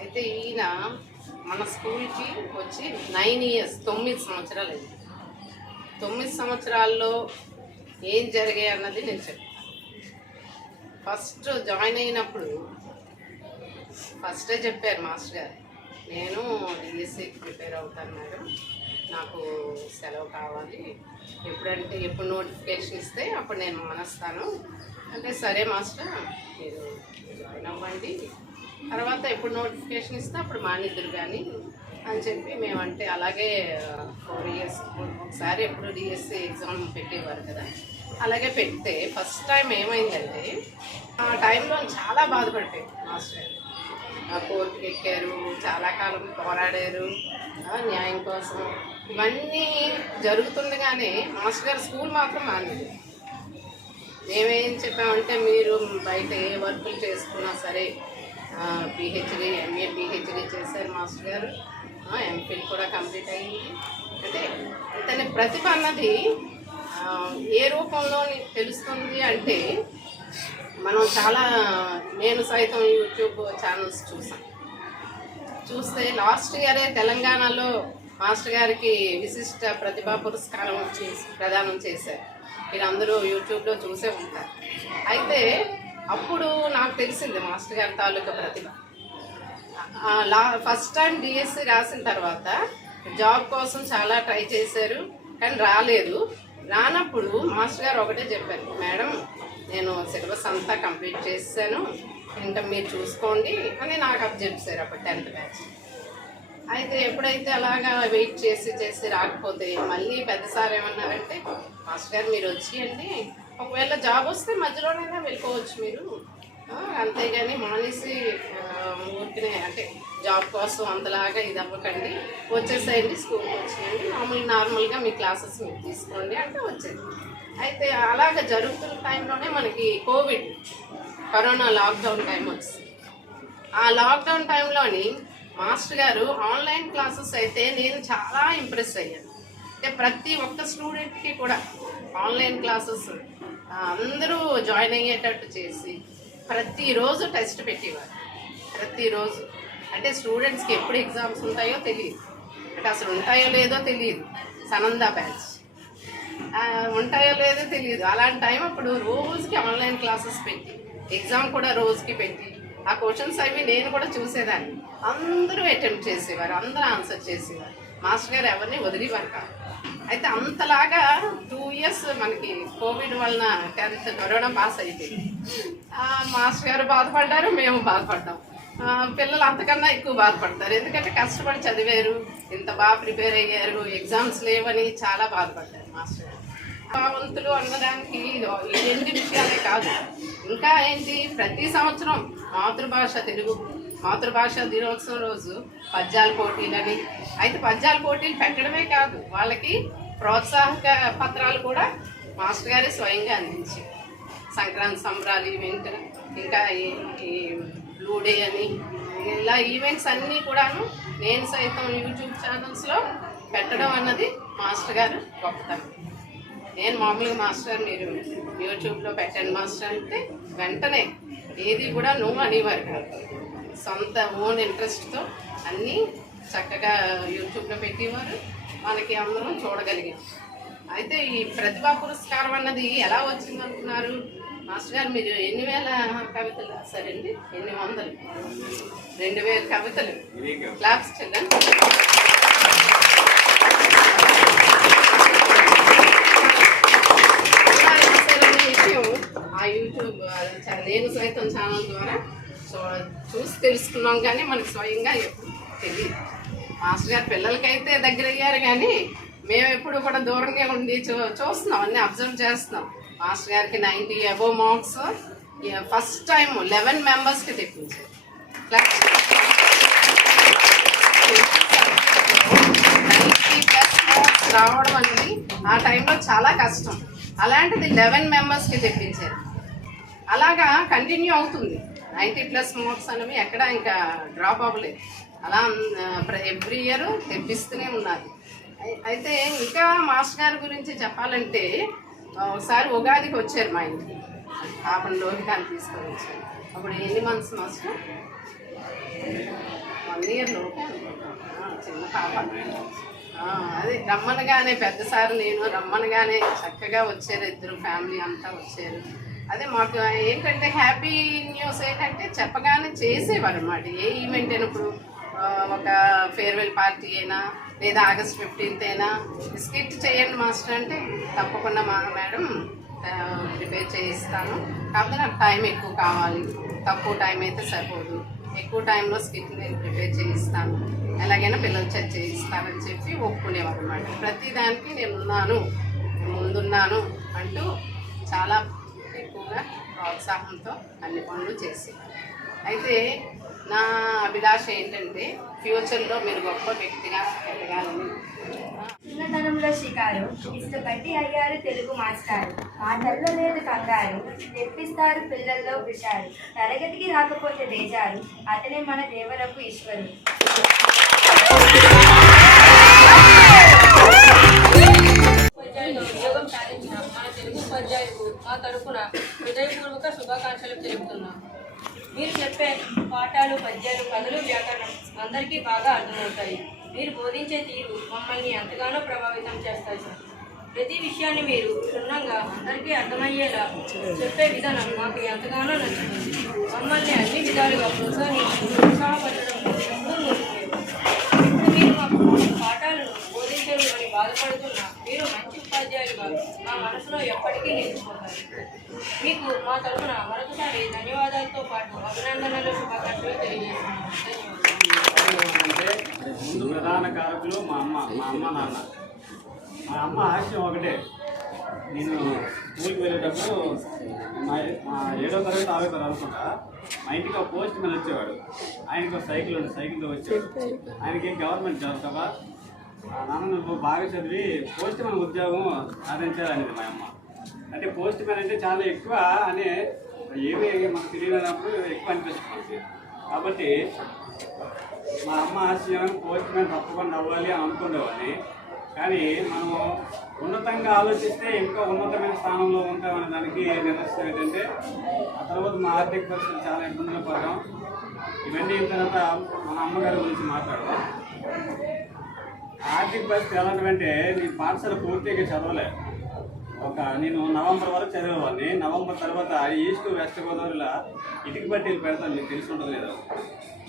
అయితే ఈయన మన స్కూల్కి వచ్చి నైన్ ఇయర్స్ తొమ్మిది సంవత్సరాలు అయింది. తొమ్మిది సంవత్సరాల్లో ఏం జరిగాయి అన్నది నేను చెప్తాను ఫస్ట్ జాయిన్ అయినప్పుడు ఫస్టే చెప్పారు మాస్టర్ గారు నేను డిఎస్సికి ప్రిపేర్ అవుతాను మేడం నాకు సెలవు కావాలి. ఎప్పుడంటే ఎప్పుడు నోటిఫికేషన్ ఇస్తే అప్పుడు నేను మానేస్తాను. అంటే సరే మాస్టర్ మీరు జాయిన్ అవ్వండి. తర్వాత ఎప్పుడు నోటిఫికేషన్ ఇస్తే అప్పుడు మానిద్దురు కానీ అని చెప్పి మేమంటే అలాగే ఫోర్ ఇయర్స్ ఒకసారి ఎప్పుడు డిఎస్సి ఎగ్జామ్ పెట్టేవారు కదా. అలాగే పెడితే ఫస్ట్ టైం ఏమైందంటే ఆ టైంలో చాలా బాధపడిపోయాయి మాస్టర్ గారు. కోర్టుకి ఎక్కారు చాలా కాలం పోరాడారు న్యాయం కోసం. ఇవన్నీ జరుగుతుండగానే మాస్టర్ గారు స్కూల్ మాత్రం మానేది. మేమేం చెప్పామంటే మీరు బయట ఏ వర్కులు చేసుకున్నా సరే పిహెచ్డి ఎంఏ పిహెచ్డి చేశారు మాస్టర్ గారు. ఎంఫిల్ కూడా కంప్లీట్ అయ్యింది అంటే ఇతని ప్రతిభ అన్నది ఏ రూపంలో తెలుస్తుంది అంటే మనం చాలా నేను సైతం యూట్యూబ్ ఛానల్స్ చూసాను చూస్తే లాస్ట్ ఇయరే తెలంగాణలో మాస్టర్ గారికి విశిష్ట ప్రతిభా పురస్కారం చేసి ప్రదానం చేశారు. మీరందరూ యూట్యూబ్లో చూసే ఉంటారు. అయితే అప్పుడు నాకు తెలిసింది మాస్టర్ గారి తాలూకా ప్రతిభ. లా ఫస్ట్ టైం డిఎస్సి రాసిన తర్వాత జాబ్ కోసం చాలా ట్రై చేశారు కానీ రాలేదు. రానప్పుడు మాస్టర్ గారు ఒకటే చెప్పారు మేడం నేను సిలబస్ అంతా కంప్లీట్ చేశాను ఇంకా మీరు చూసుకోండి అని నాకు అప్ చెప్పారు అప్పుడు టెన్త్ బ్యాచ్ అయితే ఎప్పుడైతే అలాగా వెయిట్ చేసి చేసి రాకపోతే మళ్ళీ పెద్దసారి ఏమన్నారంటే మాస్టర్ గారు మీరు వచ్చేయండి ఒకవేళ జాబ్ వస్తే మధ్యలోనైనా వెళ్ళిపోవచ్చు మీరు. అంతేగాని మానేసి ఆ, ఊరికనే అంటే జాబ్ కోసం అంతలాగా ఇది అవ్వకండి. వచ్చేసేయండి స్కూల్కి వచ్చేయండి. మామూలు నార్మల్గా మీ క్లాసెస్ మీరు తీసుకోండి అంటే వచ్చేది. అయితే అలాగ జరుగుతున్న టైంలోనే మనకి కోవిడ్ కరోనా లాక్డౌన్ టైం వచ్చింది. ఆ లాక్డౌన్ టైంలోని మాస్టర్ గారు ఆన్లైన్ క్లాసెస్ అయితే నేను చాలా ఇంప్రెస్ అయ్యాను. అంటే ప్రతి ఒక్క స్టూడెంట్కి కూడా ఆన్లైన్ క్లాసెస్ అందరూ జాయిన్ అయ్యేటట్టు చేసి ప్రతిరోజు టెస్ట్ పెట్టేవారు. ప్రతిరోజు అంటే స్టూడెంట్స్కి ఎప్పుడు ఎగ్జామ్స్ ఉంటాయో తెలియదు. అంటే అసలు ఉంటాయో లేదో తెలియదు. సనంద బ్యాచ్. ఉంటాయో లేదో తెలియదు. అలాంటి టైం అప్పుడు రోజుకి ఆన్లైన్ క్లాసెస్ పెట్టి ఎగ్జామ్ కూడా రోజుకి పెట్టి ఆ క్వశ్చన్స్ అవి నేను కూడా చూసేదాన్ని. అందరూ అటెంప్ట్ చేసేవారు. అందరూ ఆన్సర్ చేసేవారు. మాస్టర్ గారు ఎవరిని వదిలేవారు కాదు అయితే అంతలాగా టూ ఇయర్స్ మనకి కోవిడ్ వలన టెన్త్ కరోనా పాస్ అయిపోయింది మాస్టర్ గారు బాధపడ్డారు మేము బాధపడ్డాం. పిల్లలు అంతకన్నా ఎక్కువ బాధపడతారు. ఎందుకంటే కష్టపడి చదివారు ఇంత బాగా ప్రిపేర్ అయ్యారు ఎగ్జామ్స్ లేవని చాలా బాధపడ్డారు మాస్టర్ గారు. భావంతులు అన్నదానికి ఇది ఈ రెండు విషయాలే కాదు. ఇంకా ఏంటి? ప్రతి సంవత్సరం మాతృభాష తెలుగు. మాతృభాష దినోత్సవం రోజు పద్యాల పోటీలని అయితే పద్యాల పోటీలు పెట్టడమే కాదు వాళ్ళకి ప్రోత్సాహక పత్రాలు కూడా మాస్టర్ గారే స్వయంగా అందించారు. సంక్రాంతి సంబరాలు ఈవెంట్ ఇంకా ఈ- ఈ బ్లూ డే అని ఇలా ఈవెంట్స్ అన్నీ కూడాను నేను సైతం యూట్యూబ్ ఛానల్స్లో పెట్టడం అన్నది మాస్టర్ గారు గొప్పతనం. నేను మామూలుగా మాస్టర్ మీరు యూట్యూబ్లో పెట్టండి మాస్టర్ అంటే వెంటనే ఏది కూడా నువ్వు అనేవారు కాదు. సొంత ఓన్ ఇంట్రెస్ట్తో అన్నీ చక్కగా యూట్యూబ్లో పెట్టేవారు. మనకి అందరం చూడగలిగాం. అయితే ఈ ప్రతిభా పురస్కారం అన్నది ఎలా వచ్చింది అనుకున్నారు? మాస్టర్ గారు మీరు ఎన్ని వేల కవితలు రాశారండి? ఎన్ని వందలు? రెండు వేల కవితలు. క్లాప్స్ చెల్లండి. ఆ యూట్యూబ్ నేను సైతం ఛానల్ ద్వారా చూ చూసి తెలుసుకున్నాం కానీ మనకు స్వయంగా ఎప్పుడు తెలియదు మాస్టర్ గారు పిల్లలకైతే దగ్గర అయ్యారు కానీ మేము ఎప్పుడు కూడా దూరంగా ఉండి చూ చూస్తున్నాం అన్నీ అబ్జర్వ్ చేస్తున్నాం. మాస్టర్ గారికి ninety above marks. First time eleven మెంబర్స్కి తెప్పించారు. క్లాస్ నైంటీ ప్లస్ మార్క్స్ రావడం అనేది ఆ టైంలో చాలా కష్టం. అలాంటిది లెవెన్ మెంబర్స్కి తెప్పించారు. అలాగా కంటిన్యూ అవుతుంది. నైంటీ ప్లస్ మార్క్స్ అనేవి ఎక్కడ ఇంకా డ్రాప్ అవ్వలేదు. అలా ఎవ్రీ ఇయర్ తెప్పిస్తూనే ఉన్నారు. అయితే ఇంకా మాస్టర్ గారి గురించి చెప్పాలంటే ఒకసారి ఉగాదికి వచ్చారు మా ఇంటికి. పాపను లోహితాన్ని తీసుకొని వచ్చారు. అప్పుడు ఎన్ని మంత్స్ మాస్టర్? వన్ ఇయర్ లోపే చిన్న పాప. అదే రమ్మనగానే పెద్ద సార్ నేను రమ్మనగానే చక్కగా వచ్చారు ఇద్దరు ఫ్యామిలీ అంతా వచ్చారు. అదే మాకు ఏంటంటే హ్యాపీ న్యూస్ ఏంటంటే చెప్పగానే చేసేవారు అనమాట ఏ ఈవెంట్ అయినా ఇప్పుడు ఒక ఫేర్వెల్ పార్టీ అయినా లేదా ఆగస్ట్ ఫిఫ్టీన్త్ అయినా స్కిట్ చేయండి మాస్టర్ అంటే తప్పకుండా మా మేడం ప్రిపేర్ చేయిస్తాను. కాకపోతే నాకు టైం ఎక్కువ కావాలి. తక్కువ టైం అయితే సరిపోదు. ఎక్కువ టైంలో స్కిట్ నేను ప్రిపేర్ చేయిస్తాను. ఎలాగైనా పిల్లలు చర్చ చేయిస్తానని చెప్పి ఒప్పుకునేవారు అనమాట ప్రతిదానికి నేనున్నాను నేను ఉన్నాను ముందున్నాను అంటూ చాలా కూడా ప్రోత్సాహంతో అన్ని పనులు చేసి అయితే నా అభిలాష ఏంటంటే ఫ్యూచర్లో మీరు గొప్ప వ్యక్తిగా ఎదగాలని. చిన్నతనంలో షికారు ఇష్టపట్టి అయ్యారు తెలుగు మాస్టారు మాటల్లో లేదు కంగారు తెప్పిస్తారు పిల్లల్లో హుషారు తరగతికి రాకపోతే బేజారు అతనే మన దేవరకు ఈశ్వరుడు. ఉపాధ్యాయులకు మా తరఫున హృదయపూర్వక శుభాకాంక్షలు తెలుపుతున్నాం మీరు చెప్పే పాఠాలు పద్యాలు కథలు వ్యాకరణం అందరికీ బాగా అర్థమవుతాయి. మీరు బోధించే తీరు మమ్మల్ని ఎంతగానో ప్రభావితం చేస్తాయి సార్. ప్రతి విషయాన్ని మీరు క్షుణ్ణంగా అందరికీ అర్థమయ్యేలా చెప్పే విధానం మాకు ఎంతగానో నచ్చుతుంది. మమ్మల్ని అన్ని విధాలుగా ప్రోత్సహించి ఉత్సాహపరచడంలో ఎప్పుడూ ఇప్పుడు మీరు మాకు పాఠాలను బోధించరు అని బాధపడుతున్నా మీరు మంచి ఉపాధ్యాయులుగా మా మనసులో ఎప్పటికీ నిలిచిపోతారు. మీకు మా తరఫున మరొకసారి ధన్యవాదాలతో పాటు అభినందనలు శుభాకాంక్షలు తెలియజేస్తున్నాను. ప్రధాన కారకులు మా అమ్మ మా అమ్మ నాన్న. మా అమ్మ హాస్యం ఒకటే. నేను స్కూల్కి వెళ్ళేటప్పుడు మా మా ఏడో తరగతి ఆరో తరగతి అనుకుంటా మా ఇంటికి ఒక పోస్ట్ మ్యాన్ వచ్చేవాడు. ఆయనకి ఒక సైకిల్ ఉంది సైకిల్తో వచ్చాడు. ఆయనకి గవర్నమెంట్ జాబ్ కదా? నాన్న నువ్వు బాగా చదివి పోస్ట్ మ్యాన్ ఉద్యోగం సాధించాలనేది మా అమ్మ. అంటే పోస్ట్ మ్యాన్ అంటే చాలా ఎక్కువ అనే ఏమి మనకు తెలియనప్పుడు ఎక్కువ అనిపిస్తుంది. కాబట్టి మా అమ్మ ఆశయం పోస్ట్ మ్యాన్ తప్పకుండా అవ్వాలి అని అనుకునేవాడిని కానీ మనము ఉన్నతంగా ఆలోచిస్తే ఇంకా ఉన్నతమైన స్థానంలో ఉంటామనే దానికి నిదర్శనం ఏంటంటే ఆ తర్వాత మా ఆర్థిక పరిస్థితులు చాలా ఇబ్బందులు పడ్డాం. ఇవన్నీ అయిన తర్వాత మన అమ్మగారి గురించి మాట్లాడదాం. ఆర్థిక పరిస్థితి ఎలాంటివంటే నేను పాఠశాల పూర్తిగా చదవలే. ఒక నేను నవంబర్ వరకు చదివేవాడిని. నవంబర్ తర్వాత ఈస్ట్ వెస్ట్ గోదావరిలో ఇటుక బట్టీలు పెడతాను. మీకు తెలిసి ఉంటుంది లేదా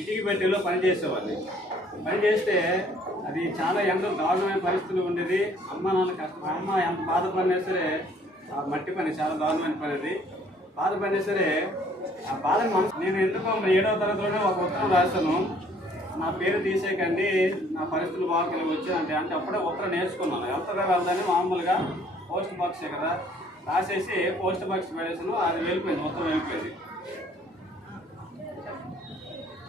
ఇటుక బట్టీలో పని చేసేవాడిని. పని చేస్తే అది చాలా ఎంతో దారుణమైన పరిస్థితులు ఉండేది. అమ్మ నాన్న కష్టం అమ్మ ఎంత బాధపడినా సరే ఆ మట్టి పని చాలా దారుణమైన పని అది. బాధపడినా సరే ఆ బాధ నేను ఎందుకో ఏడవ తరగతిలోనే ఒక ఉత్తరం రాశాను. నా పేరు తీసేకండి నా పరిస్థితులు బాగా వచ్చి అంటే అప్పుడే ఉత్తరం నేర్చుకున్నాను. వెళ్తుందా వెళ్దాన్ని మామూలుగా పోస్ట్ బాక్స్ కదా రాసేసి పోస్ట్ బాక్స్ పడేసాను అది వెళ్ళిపోయింది ఉత్తరం వెళ్ళిపోయింది.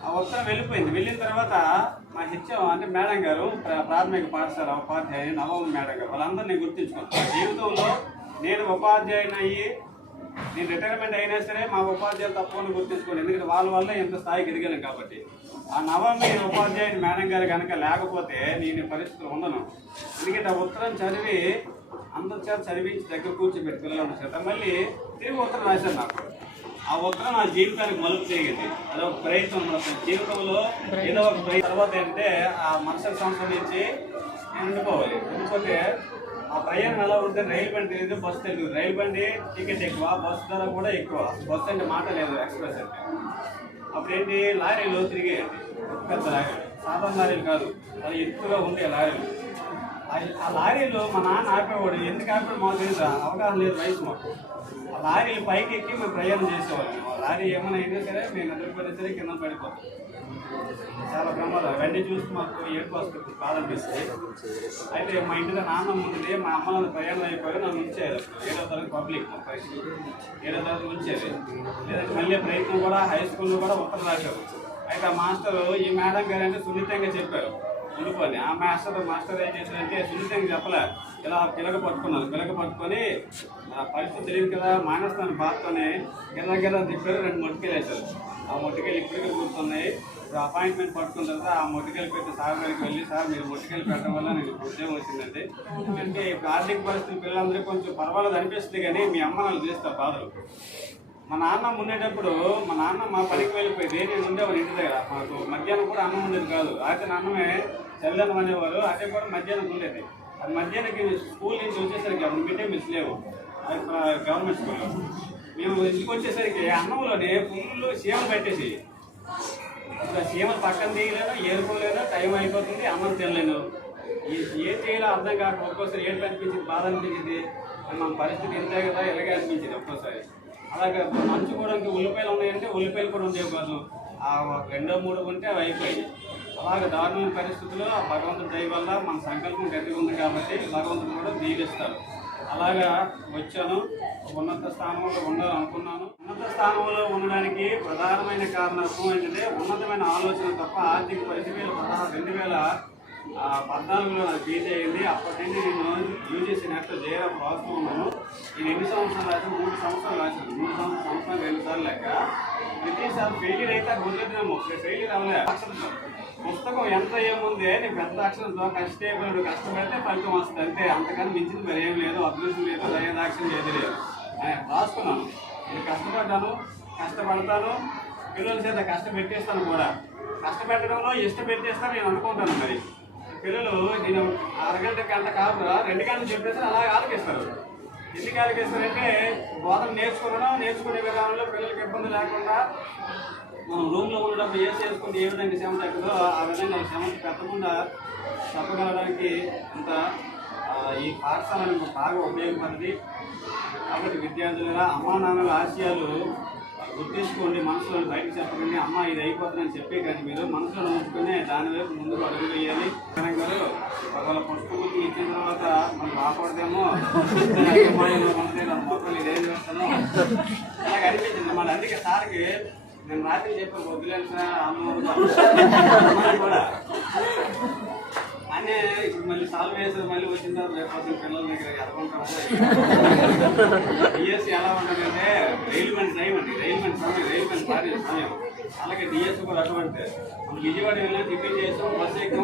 ఆ ఉత్తరం వెళ్ళిపోయింది. వెళ్ళిన తర్వాత మా హెచ్ఎం అంటే మేడం గారు ప్రాథమిక పాఠశాల ఉపాధ్యాయుని నవమ మేడం గారు వాళ్ళందరినీ గుర్తించుకున్నాను. జీవితంలో నేను ఉపాధ్యాయుని అయ్యి నేను రిటైర్మెంట్ అయినా సరే మా ఉపాధ్యాయులు తప్పకుండా గుర్తించుకోండి. ఎందుకంటే వాళ్ళ వల్ల ఎంత స్థాయికి ఎదిగాను కాబట్టి. ఆ నవమి ఉపాధ్యాయుని మేడం గారు కనుక లేకపోతే నేను పరిస్థితులు ఉండను. ఎందుకంటే ఆ ఉత్తరం చదివి అందరి చేత చదివించి దగ్గర కూర్చోబెట్టి పిల్లల చేత మళ్ళీ తిరిగి ఉత్తరం రాశాను నాకు. ఆ ఉత్తరం నా జీవితానికి మలుపు జరిగింది అదొక ప్రయత్నం మన జీవితంలో ఏదో ఒక ప్రయత్నం. తర్వాత ఏంటంటే ఆ మనసు సంవత్సరం నుంచి నేను ఉండిపోవాలి. ఉండిపోతే ఆ ప్రయాణం ఎలా ఉంటే రైలు బండి తెలియదు బస్సు తెలియదు. రైలు బండి టికెట్ ఎక్కువ బస్సు ధర కూడా ఎక్కువ. బస్సు అంటే మాట లేదు ఎక్స్ప్రెస్ అంటే. అప్పుడేంటి? లారీలు తిరిగేయండి. పెద్ద లారీలు. సాధారణ లారీలు కాదు. చాలా ఎత్తుగా ఉండే లారీలు. ఆ- లారీలో లారీలు మా నాన్న ఆపేవాడు. ఎందుకు ఆపేవాడు మాకు తెలుసు అవగాహన లేదు వయసు మాకు. ఆ లారీలు పైకి ఎక్కి మేము ప్రయాణం చేసేవాళ్ళం. ఆ లారీ ఏమైనా అయినా సరే మేము ఎదురుపడినా సరే కింద పడిపోతాం. చాలా ప్రమాదం. అవన్నీ చూసి మాకు ఏడుపు వస్తుంది బాధ అయితే మా ఇంటిలో నాన్న ముందు మా అమ్మ ప్రయాణం అయిపోయి నన్ను ఉంచారు. ఏడో తరగతి పబ్లిక్ మా పరిస్థితి ఏడో తరగతి ఉంచేది లేదంటే మళ్ళీ ప్రయత్నం కూడా హై స్కూల్లో కూడా ఉత్తరం రాశారు. అయితే ఆ మాస్టర్ ఈ మేడం గారు అంటే సున్నితంగా చెప్పారు. ఉండిపోయి ఆ మాస్టర్ మాస్టర్ ఏం చేశారంటే సున్నితంగా చెప్పలే. ఇలా పిలక పట్టుకున్నారు పిలక పట్టుకొని ఆ పరిస్థితి తెలియదు కదా మానేస్తాను బాధతోనే గిర్ర గిర్ర తిప్పారు రెండు మొట్టుకెళ్ళేశారు ఆ మొట్టుకెళ్ళి ఇప్పటికీ కూర్చున్నాయి ఇప్పుడు అపాయింట్మెంట్ పట్టుకున్న తర్వాత ఆ మొట్టుకెళ్ళి పెట్టి సార్ దగ్గరికి వెళ్ళి సార్ మీరు మొట్టుకెళ్ళి పెట్టడం వల్ల నీకు ఉద్యోగం వచ్చిందండి. ఎందుకంటే ఇప్పుడు ఆర్థిక పరిస్థితి పిల్లలందరికీ కొంచెం పర్వాలేదు అనిపిస్తుంది కానీ మీ అమ్మ వాళ్ళు చేస్తారు బాధలు. మా నాన్న ఉండేటప్పుడు మా నాన్న మా పనికి వెళ్ళిపోయి నేను ఉండేవాడు ఇంటి దగ్గర. మాకు మధ్యాహ్నం కూడా అన్నం ఉండేది కాదు. అయితే నాన్నమే అన్నమే చల్లన్నం అనేవారు అదే కూడా మధ్యాహ్నం ఉండేది. అది మధ్యాహ్నకి స్కూల్ నుంచి వచ్చేసరికి అప్పుడు మిడ్ డే లేవు. అది గవర్నమెంట్ స్కూల్లో మేము ఇంటికి వచ్చేసరికి అన్నంలోనే ఫుల్ సీమలు పెట్టేసి ఇంకా సీమలు పక్కన తీయలేను ఏరుకోలేను టైం అయిపోతుంది అన్నం తినలేను. ఏం చేయాలో అర్థం కాక ఒక్కోసారి ఏం అనిపించింది బాధ అనిపించింది మన పరిస్థితి ఇంతే కదా ఇలాగే అనిపించింది ఒక్కోసారి. అలాగే నంచుకోవడానికి ఉల్లిపాయలు ఉన్నాయంటే ఉల్లిపాయలు కూడా ఉండేవి కాదు. ఆ ఒక రెండో మూడు ఉంటే అవి అయిపోయాయి. అలాగే దారుణమైన పరిస్థితుల్లో ఆ భగవంతుడి దయ వల్ల మన సంకల్పం గట్టిగా ఉంది కాబట్టి భగవంతుడు కూడా దీవిస్తారు. అలాగా వచ్చాను. ఉన్నత స్థానంలో ఉండాలనుకున్నాను. ఉన్నత స్థానంలో ఉండడానికి ప్రధానమైన కారణం ఏంటంటే ఉన్నతమైన ఆలోచన తప్ప ఆర్థిక పరిస్థితి పదహారు రెండు వేల పద్నాలుగులో నాకు పీజీ అయింది అప్పటి నుండి నేను యూజీసీ నెట్ జేఆర్ఎఫ్ రాస్తూ ఉన్నాను. నేను ఎన్ని సంవత్సరాలు రాసిన మూడు సంవత్సరాలు రాసాను మూడు సంవత్సరాలు సంవత్సరాలు రెండు సార్లు లెక్క. ప్రతిసారి ఫెయిల్ అయితే వదిలేదేమో ఫెయిలియర్ అవ్వలే. అక్షరంతో పుస్తకం ఎంత ఏముంది నేను పెద్ద అక్షరంతో కష్టపడు కష్టపడితే ఫలితం వస్తుంది. అంతే. అంతకన్నా మించింది మరి ఏం లేదు. అదృష్టం లేదు. దయదాక్షం ఏది లేదు. రాసుకున్నాను. నేను కష్టపడ్డాను. కష్టపడతాను. పిల్లల చేత కష్టపెట్టేస్తాను కూడా. కష్టపెట్టడంలో ఇష్టపెట్టేస్తాను. నేను అనుకుంటాను మరి. పిల్లలు నేను అరగంట గంట కాకుండా రెండు గంటలు చెప్పేసి అలా ఆలకిస్తారు ఎందుకు ఆలకిస్తారంటే బోధన నేర్చుకోవడం నేర్చుకునే విధానంలో పిల్లలకి ఇబ్బంది లేకుండా మనం రూమ్లో ఉండడం ఏ చేసుకుంటే ఏ విధంగా శ్రమ తగ్గుదో ఆ విధంగా శ్రమ పెట్టకుండా చెప్పగలడానికి అంత ఈ పాఠశాల బాగా ఉపయోగపడింది. కాబట్టి విద్యార్థుల అమ్మా నాన్నల ఆశయాలు గుర్తించుకోండి మనసులో బయట చెప్పకండి అమ్మ ఇది అయిపోతుందని చెప్పే కానీ మీరు మనసులో ఉంచుకొని దాని వైపు ముందుకు అడుగు వేయాలి. గారు ఒకవేళ పుష్పగుర్తి ఇచ్చిన తర్వాత మనం రాకూడదేమో. మొక్కలు ఇదేం చేస్తాను? అలాగ అనిపించింది మన అందుకే సార్కి నేను రాత్రి చెప్పాను వదిలేను సార్ అమ్మ కూడా. ఇప్పుడు మళ్ళీ సాల్వ్ మళ్ళీ వచ్చిన తర్వాత రేపు పిల్లల దగ్గర డిఎస్సి ఎలా ఉంటుందంటే రైల్మెంట్ టైం అండి రైల్మెన్ సమయం రైల్మెన్ భారీ సమయం అలాగే డిఎస్సి కూడా అటువంటి. మనం విజయవాడ వెళ్ళినా టిఫిన్ చేస్తాం బస్సు ఎక్కువ